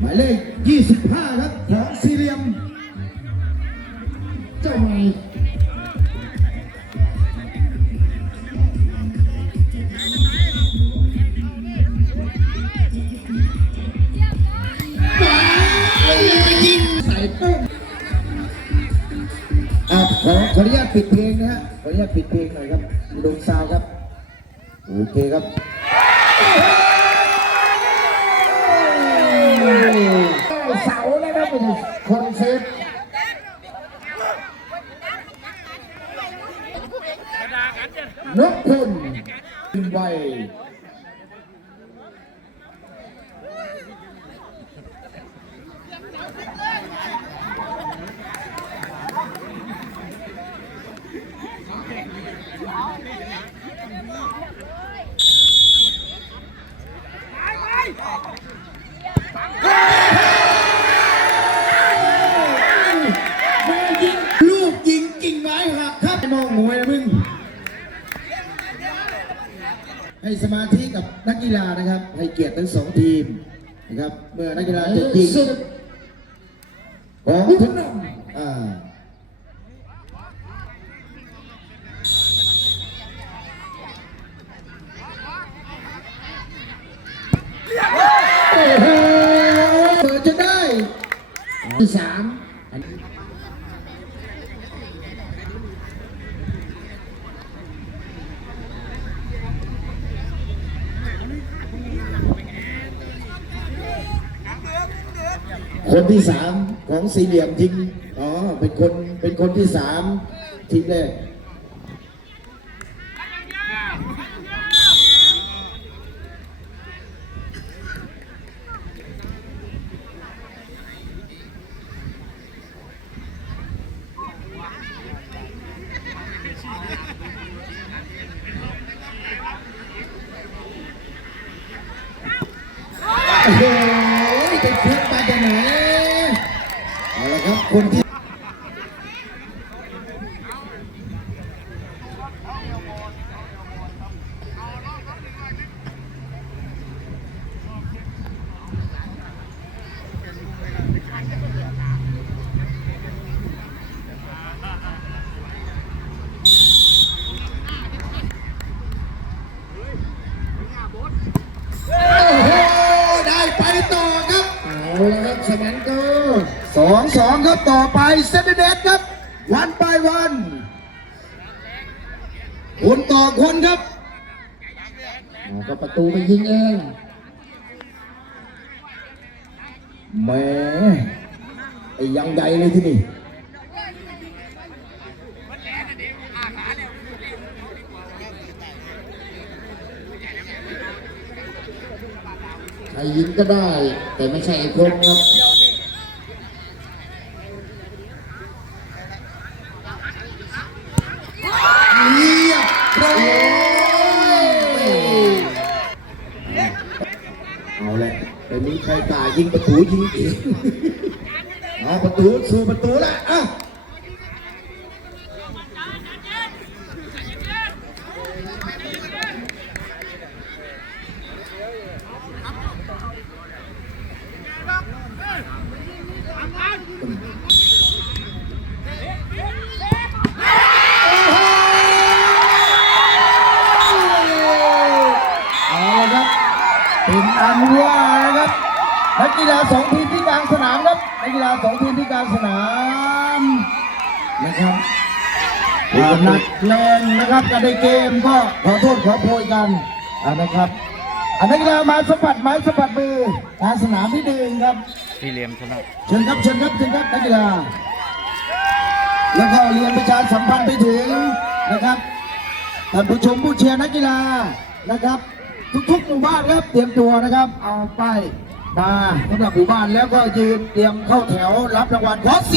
หมายเลข 25 ครับของซีเรียม เจ้าใหม่ใส่ปุ้งขอขออนุญาตปิดเพลงนะฮะ ขออนุญาตปิดเพลงหน่อยครับดมซาวครับ โอเคครับ แล้วนะเป็นคนเซฟนกพลไว แม่ยิงลูกยิงกิ่งไม้หักครับมองมวยนะมึง ให้สมาธิกับนักกีฬานะครับ ให้เกียรติทั้งสองทีมนะครับเมื่อนักกีฬาจะยิงของทุกอ่าโอ้โหเปิดจะได้ที่สามอัน คนที่สามของสี่เหลี่ยมทิ้งอ๋อเป็นคนเป็นคนที่สามทีมแรกโอ้โหไปฟุกมาจากไหนเอา ครับคนที่โอ้โหได้ไปต่อครับเอาละครับสมันก็ส องสองครับต่อไปเซนเดตครับวันไปวันคนต่อคนครับเอาก็ประตูไปยิงเองแหมไอ้ยังใหญ่เลยที่นี่ใครยิงก็ได้ แต่ไม่ใช่ไอ้พงครับ มีใครตายิงประตูยิงอีกเอาประตูสู่ประตูละอะเอาละครับ เป็นอันว่านะครับ นักกีฬาสองทีมที่กลางสนามครับนักกีฬาสองทีมที่กลางสนามนะครับอ่าหนักแรงนะครับกันในเกมก็ขอโทษขอโพยกันอ่านะครับอันนักกีฬามาสัมผัสไม้สัมผัสมือกลางสนามที่หนึ่งครับสี่เหลี่ยมชนะเชิญครับเชิญครับเชิญครับนักกีฬาแล้วก็เรียนประชาสัมพันธ์ไปถึงนะครับท่านผู้ชมผู้เชียร์นักกีฬานะครับ ทุกๆหมู่บ้านครับเตรียมตัวนะครับ เอาไปาย มาสำหรับหมู่บ้านแล้วก็ยืนเตรียมเข้าแถวรับรางวัลขอเสียง